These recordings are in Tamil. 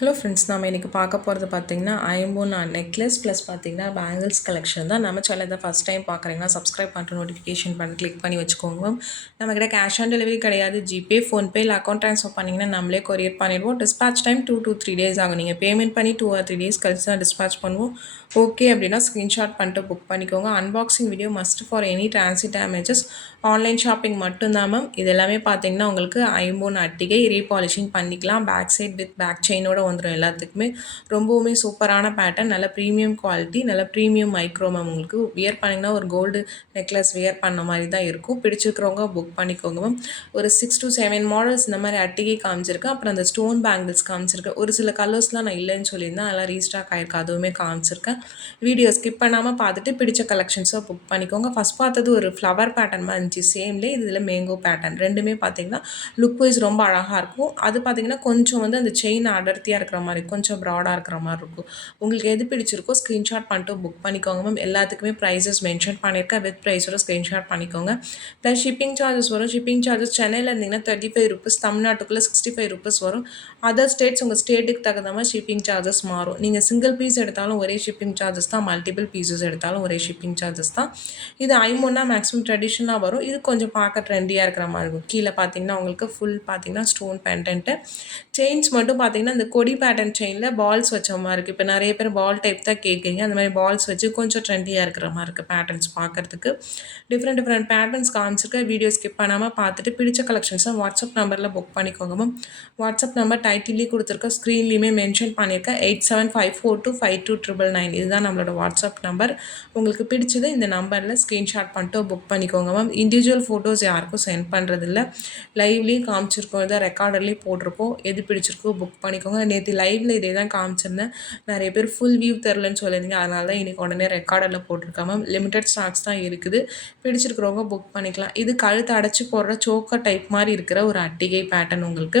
ஹலோ ஃப்ரெண்ட்ஸ், நம்ம இன்றைக்கி பார்க்க போகிறது பார்த்திங்கன்னா ஐம்பொன் நெக்லஸ் ப்ளஸ் பார்த்திங்கன்னா பேங்கிள்ஸ் கலெக்ஷன் தான். நம்ம சேனல் தான் ஃபஸ்ட் டைம் பார்க்குறீங்கன்னா சப்ஸ்கிரைப் பண்ணிட்டு நோட்டிஃபிகேஷன் பண்ணி கிளிக் பண்ணி வச்சுக்கோங்க. நம்மக்கிட்ட கேஷ் ஆன் டெலிவரி கிடையாது. ஜிபே, ஃபோன்பே இல்லை அக்கௌண்ட் ட்ரான்ஸ்ஃபர் பண்ணிங்கன்னா நம்மளே கொரியர் பண்ணிடுவோம். டிஸ்பேச் டைம் 2 to 3 days ஆகும். நீங்கள் பேமெண்ட் பண்ணி 2 or 3 days கழிச்சு தான் டிஸ்பேச் பண்ணுவோம். ஓகே அப்படின்னா ஸ்க்ரீன்ஷாட் பண்ணிட்டு புக் பண்ணிக்கோங்க. Unboxing video must for any transit damages. Online shopping மட்டும்தான் மேம். இது எல்லாமே பார்த்திங்கன்னா உங்களுக்கு ஐம்பொன் அட்டிகை ரீபாலிஷிங் பண்ணிக்கலாம். பேக் சைட் வித் பேக் செயினோட வந்துடும். எல்லாத்துக்குமே ரொம்பவுமே சூப்பரான பேட்டர்ன், நல்ல ப்ரீமியம் குவாலிட்டி, நல்ல ப்ரீமியம் மைக்ரோ மேம். உங்களுக்கு வியர் பண்ணிங்கன்னா ஒரு கோல்டு நெக்லஸ் வியர் பண்ண மாதிரி தான் இருக்கும். பிடிச்சிருக்கிறவங்க புக் பண்ணிக்கோங்க மேம். ஒரு 6 to 7 மாடல்ஸ் இந்த மாதிரி அட்டிகை காமிச்சிருக்கேன். அப்புறம் அந்த ஸ்டோன் பேங்கிள்ஸ் காமிச்சிருக்கேன். ஒரு சில கலர்ஸ்லாம் நான் இல்லைன்னு சொல்லியிருந்தேன், அதெல்லாம் ரீஸ்டாக் ஆகிருக்கு. அதுவுமே காமிச்சிருக்கேன். வீடியோ ஸ்கிப் பண்ணாமல் பார்த்துட்டு பிடிச்ச கலெக்ஷன்ஸை புக் பண்ணிக்கோங்க. ஃபஸ்ட் பார்த்தது ஒரு ஃப்ளவர் பேட்டர்ன் மாதிரி இருந்துச்சு. சேம்லேயே இதில் மேங்கோ பேட்டர்ன் ரெண்டுமே பார்த்தீங்கன்னா லுக் வைஸ் ரொம்ப அழகாக இருக்கும். அது பார்த்தீங்கன்னா கொஞ்சம் வந்து அந்த செயின் அடர்த்தியாக இருக்கிற மாதிரி, கொஞ்சம் ப்ராடாக இருக்கிற மாதிரி இருக்கும். உங்களுக்கு எது பிடிச்சிருக்கோ ஸ்க்ரீன்ஷாட் பண்ணிட்டு புக் பண்ணிக்கோங்க மேம். எல்லாத்துக்குமே ப்ரைஸஸ் மென்ஷன் பண்ணியிருக்கேன். வித் ப்ரைஸோட ஸ்க்ரீன்ஷாட் பண்ணிக்கோங்க. ப்ளஸ் ஷிப்பிங் சார்ஜஸ் வரும். ஷிப்பிங் சார்ஜஸ் சென்னையில் இருந்தீங்கன்னா 35 rupees, தமிழ்நாட்டுக்குள்ளே 65 rupees வரும். அதர் ஸ்டேட்ஸ் உங்கள் ஸ்டேட்டுக்கு தகுந்த மாதிரி ஷிப்பிங் சார்ஜஸ் மாறும். நீங்கள் சிங்கிள் பீஸ் எடுத்தாலும் ஒரே ஷிப்பிங் சார்ஜஸ் தான், மல்டிபிள் பீசஸ் எடுத்தாலும் ஒரே ஷிப்பிங் சார்ஜஸ் தான். இது ஐம்பொன்னா மேக்ஸிமம் ட்ரெடிஷ்னலாக வரும். இது கொஞ்சம் பார்க்க ட்ரெண்டியாக இருக்கிற மாதிரி இருக்கும். கீழே பார்த்தீங்கன்னா உங்களுக்கு ஃபுல் பார்த்தீங்கன்னா ஸ்டோன் பெண்டன்ட்டு. செயின்ஸ் மட்டும் பார்த்தீங்கன்னா இந்த கொடி பேட்டர்ன் செயினில் பால்ஸ் வச்ச மாதிரி இருக்குது. இப்போ நிறைய பேர் பால் டைப் தான் கேட்குறீங்க. அந்த மாதிரி பால்ஸ் வச்சு கொஞ்சம் ட்ரெண்டியாக இருக்கிற மாதிரி இருக்குது பேட்டர்ன்ஸ் பார்க்குறதுக்கு. டிஃப்ரெண்ட் பேட்டர்ன்ஸ் காமிச்சிருக்க. வீடியோ ஸ்கிப் பண்ணாமல் பார்த்துட்டு பிடிச்ச கலெக்ஷன்ஸை வாட்ஸ்அப் நம்பரில் புக் பண்ணிக்கோங்க மேம். வாட்ஸ்அப் நம்பர் டைட்டிலே கொடுத்துருக்க, ஸ்க்ரீன்லேயுமே மென்ஷன் பண்ணியிருக்கேன். 8754252999. இதுதான் நம்மளோட வாட்ஸ்அப் நம்பர். உங்களுக்கு பிடிச்சது இந்த நம்பரில் ஸ்க்ரீன்ஷாட் பண்ணிட்டு புக் பண்ணிக்கோங்க மேம். இண்டிவிஜுவல் ஃபோட்டோஸ் யாருக்கும் சென்ட் பண்ணுறதில்ல. லைவ்லேயும் காமிச்சிருக்கோம், இதை ரெக்கார்டர்லேயும் போட்டிருக்கோம். எது பிடிச்சிருக்கோ புக் பண்ணிக்கோங்க. நேற்று லைவில் இதே தான் காமிச்சிருந்தேன். நிறைய பேர் ஃபுல் வியூ தெரிலன்னு சொல்லியிருந்தீங்க. அதனால தான் இன்றைக்கி உடனே ரெக்கார்டரில் போட்டிருக்கேன் மேம். லிமிடெட் ஸ்டாக்ஸ் தான் இருக்குது. பிடிச்சிருக்கிறவங்க புக் பண்ணிக்கலாம். இது கழுத்து அடைச்சி போடுற சோக்கர் டைப் மாதிரி இருக்கிற ஒரு அட்டிகை பேட்டர்ன். உங்களுக்கு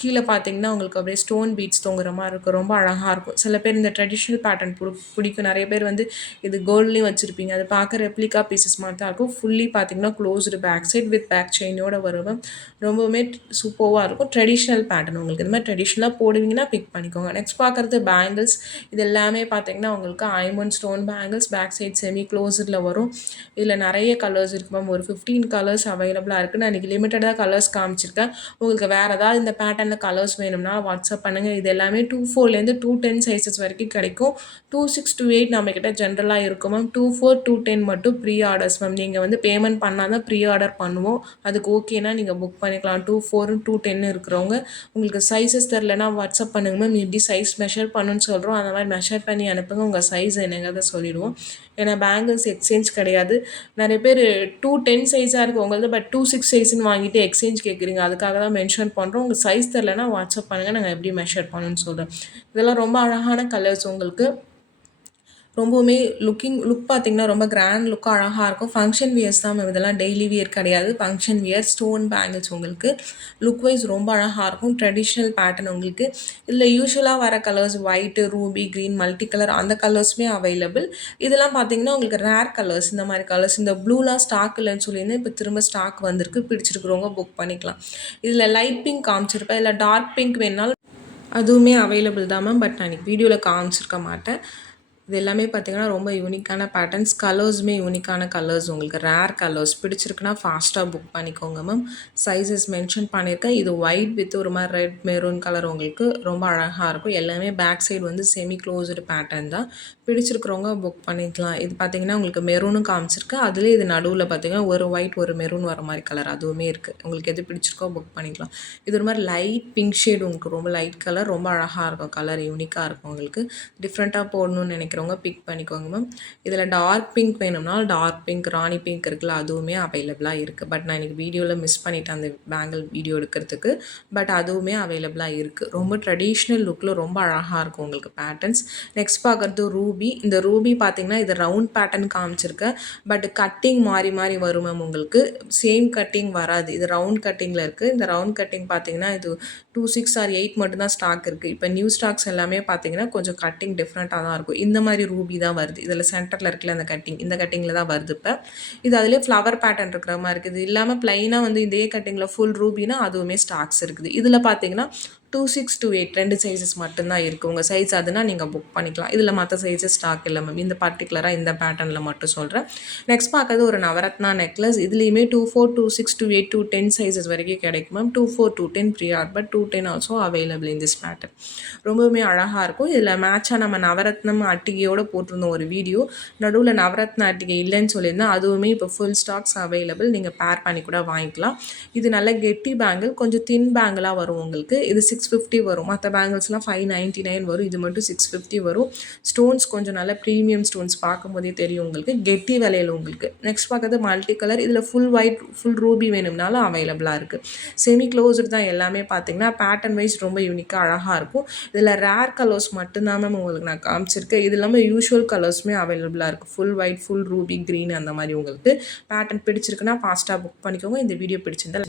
கீழே பார்த்தீங்கன்னா உங்களுக்கு அப்படியே ஸ்டோன் பீட்ஸ் தொங்குற மாதிரி இருக்கும். ரொம்ப அழகாக இருக்கும். சில பேர் இந்த ட்ரெடிஷ்னல் பேட்டர்ன் பிடிக்கும். நிறைய பேர் வந்து இது கோல்ட்லேயும் வச்சுருப்பீங்க. அது பார்க்க ரெப்ளிகா பீசஸ் மாதிரி தான் இருக்கும். ஃபுல்லி பார்த்தீங்கன்னா closed back side with back செயினோட வருவேன். ரொம்பவுமே சூப்பராக இருக்கும். Traditional pattern. உங்களுக்கு இந்த மாதிரி ட்ரெடிஷ்னலாக போடுவீங்கன்னா பிக் பண்ணிக்கோங்க. நெக்ஸ்ட் பார்க்குறது பேங்கிள்ஸ். இது எல்லாமே பார்த்தீங்கன்னா உங்களுக்கு ஐம்பொன் stone bangles. Back side semi க்ளோஸ்டில் வரும். இதில் நிறைய கலர்ஸ் இருக்குது மேம். ஒரு 15 கலர்ஸ் அவைலபிளாக இருக்குது. நான் இன்றைக்கி லிமிட்டடாக கலர்ஸ் காமிச்சிருக்கேன். உங்களுக்கு வேறு ஏதாவது இந்த பேட்டர்னில் கலர்ஸ் வேணும்னா வாட்ஸ்அப் பண்ணுங்கள். இது எல்லாமே 24லேருந்து 210 சைஸஸ் வரைக்கும் கிடைக்கும். 26 to 8 நம்மக்கிட்ட ஜென்ரலாக இருக்கும் மேம். 24, 210 மட்டும் ப்ரீ ஆர்டர்ஸ் மேம். நீங்கள் வந்து பேமெண்ட் பண்ணால் தான் ப்ரீ ஆர்டர் பண்ணுவோம். அதுக்கு ஓகேனா நீங்கள் புக் பண்ணிக்கலாம். 24, 210 இருக்கிறவங்க உங்களுக்கு சைஸஸ் தெரிலனா வாட்ஸ்அப் பண்ணுங்க மேம். இப்படி சைஸ் மெஷர் பண்ணுன்னு சொல்கிறோம், அந்த மாதிரி மெஷர் பண்ணி அனுப்புங்க. உங்கள் சைஸ் என்னங்கிறத சொல்லிடுவோம். ஏன்னா பேங்கிள்ஸ் எக்ஸ்சேஞ்ச் கிடையாது. நிறைய பேர் 210 சைஸாக இருக்குது உங்களது, பட் 26 சைஸ்ன்னு வாங்கிட்டு எக்ஸ்சேஞ்ச் கேட்குறீங்க. அதுக்காக தான் மென்ஷன் பண்ணுறோம். உங்கள் சைஸ் தெரிலனா வாட்ஸ்அப் பண்ணுங்கள், நாங்கள் எப்படி மெஷர் பண்ணணும்னு சொல்கிறோம். இதெல்லாம் ரொம்ப அழகான கலர்ஸ். உங்களுக்கு ரொம்பவுமே லுக் பார்த்திங்கன்னா ரொம்ப கிராண்ட் லுக்காக அழகாக இருக்கும். ஃபங்க்ஷன் வியர்ஸ் தான் மேம். இதெல்லாம் டெய்லி வியர் கிடையாது. Function wear stone bangles. உங்களுக்கு லுக் வைஸ் ரொம்ப அழகாக இருக்கும். Traditional pattern. உங்களுக்கு இதில் யூஸ்வலாக வர colours white, Ruby, green, multi colour அந்த கலர்ஸுமே அவைலபிள். இதெல்லாம் பார்த்திங்கன்னா உங்களுக்கு ரேர் கலர்ஸ். இந்த மாதிரி கலர்ஸ் இந்த ப்ளூலாம் ஸ்டாக் இல்லைன்னு சொல்லியிருந்தேன். இப்போ திரும்ப ஸ்டாக் வந்திருக்கு. பிடிச்சிருக்கிறவங்க புக் பண்ணிக்கலாம். இதில் லைட் பிங்க் காமிச்சிருப்பேன். இல்லை டார்க் பிங்க் வேணாலும் அதுவுமே அவைலபிள் தான் மேம். பட் நான் இன்றைக்கி வீடியோவில் காமிச்சிருக்க மாட்டேன். இது எல்லாமே பார்த்திங்கன்னா ரொம்ப யூனிக்கான பேட்டர்ன்ஸ். கலர்ஸுமே யூனிக்கான கலர்ஸ். உங்களுக்கு ரேர் கலர்ஸ் பிடிச்சிருக்குன்னா ஃபாஸ்ட்டாக புக் பண்ணிக்கோங்க மேம். சைஸஸ் மென்ஷன் பண்ணியிருக்கேன். இது ஒயிட் வித் ஒரு மாதிரி ரெட் மெரூன் கலர். உங்களுக்கு ரொம்ப அழகாக இருக்கும். எல்லாமே பேக் சைடு வந்து செமி க்ளோஸ்டு பேட்டர்ன் தான். பிடிச்சிருக்கிறவங்க புக் பண்ணிக்கலாம். இது பார்த்திங்கன்னா உங்களுக்கு மெரூனும் காமிச்சிருக்கு. அதுலேயே இது நடுவில் பார்த்திங்கன்னா ஒரு ஒயிட் ஒரு மெரூன் வர மாதிரி கலர் அதுவுமே இருக்குது. உங்களுக்கு எது பிடிச்சிருக்கோ புக் பண்ணிக்கலாம். இது ஒரு மாதிரி லைட் பிங்க் ஷேடு. உங்களுக்கு ரொம்ப லைட் கலர். ரொம்ப அழகாக இருக்கும். கலர் யூனிக்காக இருக்கும். உங்களுக்கு டிஃப்ரெண்ட்டாக போடணும்னு நினைக்கிறவங்க பிக் பண்ணிக்கோங்க மேம். இதில் டார்க் பிங்க் வேணும்னா டார்க் பிங்க், ராணி பிங்க் இருக்குல்ல, அதுவுமே அவைலபிளாக இருக்குது. பட் நான் இன்றைக்கி வீடியோவில் மிஸ் பண்ணிட்டேன் அந்த பேங்கிள் வீடியோ எடுக்கிறதுக்கு. பட் அதுவுமே அவைலபிளாக இருக்குது. ரொம்ப ட்ரெடிஷ்னல் லுக்கில் ரொம்ப அழகாக இருக்கும் உங்களுக்கு பேட்டர்ன்ஸ். நெக்ஸ்ட் பார்க்குறது ரூபி. இந்த ரூபி பார்த்திங்கன்னா இது ரவுண்ட் பேட்டர்ன் காமிச்சிருக்கேன். பட் கட்டிங் மாறி மாறி வரும் மேம். உங்களுக்கு சேம் கட்டிங் வராது. இது ரவுண்ட் கட்டிங்கில் இருக்குது. இந்த ரவுண்ட் கட்டிங் பார்த்திங்கன்னா இது 26 or 8 மட்டும்தான் ஸ்டாக் இருக்குது. இப்போ நியூ ஸ்டாக்ஸ் எல்லாமே பார்த்திங்கன்னா கொஞ்சம் கட்டிங் டிஃப்ரெண்ட்டாக தான் இருக்கும். இந்த மாதிரி ரூபி தான் வருது. இதில் சென்டரில் இருக்குல்ல அந்த கட்டிங், இந்த கட்டிங்கில் தான் வருது. இப்போ இது அதிலே ஃப்ளவர் பேட்டர்ன் இருக்கிற மாதிரி இருக்குது. இது இல்லாமல் ப்ளைனாக வந்து இதே கட்டிங்கில் ஃபுல் ரூபினா அதுவுமே ஸ்டாக்ஸ் இருக்குது. இதில் பார்த்திங்கன்னா 2628 2 சைஸஸ் மட்டும்தான் இருக்குது. உங்கள் சைஸ் அதுனா நீங்கள் புக் பண்ணிக்கலாம். இதில் மற்ற சைஸஸ் ஸ்டாக் இல்லை மேம். இந்த பர்டிகுலராக இந்த பேட்டர்னில் மட்டும் சொல்கிறேன். நெக்ஸ்ட் பார்க்கறது ஒரு நவரத்னா நெக்லஸ். இதுலேயுமே 24, 26, 28, 210 சைஸஸ் வரைக்கும் கிடைக்கும் ma'am. 24, 210 free are but 210 also available in this pattern. ரொம்பவுமே அழகாக இருக்கும். இதில் மேட்சாக நம்ம நவரத்னம் அட்டிகையோடு போட்டிருந்தோம் ஒரு வீடியோ. நடுவில் நவரத்ன அட்டிகை இல்லைன்னு சொல்லியிருந்தேன். அதுவுமே இப்போ ஃபுல் ஸ்டாக்ஸ் அவைலபிள். நீங்கள் பேர் பண்ணி கூட வாங்கிக்கலாம். இது நல்ல கெட்டி பேங்கிள், கொஞ்சம் தின் பேங்கிளாக வரும் உங்களுக்கு. இது 650 வரும். மற்ற பேங்கிள்ஸ்லாம் 599 வரும். இது மட்டும் 650 வரும். ஸ்டோன்ஸ் கொஞ்சம் நல்ல ப்ரீமியம் ஸ்டோன்ஸ் பார்க்கும்போதே தெரியும் உங்களுக்கு. கெட்டி விலையில் உங்களுக்கு. நெக்ஸ்ட் பார்க்குறது மல்டி கலர். இதில் ஃபுல் ஒயிட் ஃபுல் ரூபி வேணும்னாலும் அவைலபிளாக இருக்குது. செமி க்ளோஸ்டு தான் எல்லாமே. பார்த்தீங்கன்னா பேட்டர்ன் வைஸ் ரொம்ப யூனிக்காக அழகாக இருக்கும். இதில் ரேர் கலர்ஸ் மட்டும்தான் மேம் உங்களுக்கு நான் காமிச்சிருக்கேன். இது இல்லாமல் யூஷுவல் கலர்ஸுமே அவைலபிளாக இருக்குது. Full white full Ruby green அந்த மாதிரி. உங்களுக்கு பேட்டர்ன் பிடிச்சிருக்குன்னா ஃபாஸ்ட்டாக புக் பண்ணிக்கோங்க. இந்த வீடியோ பிடிச்சிருந்தா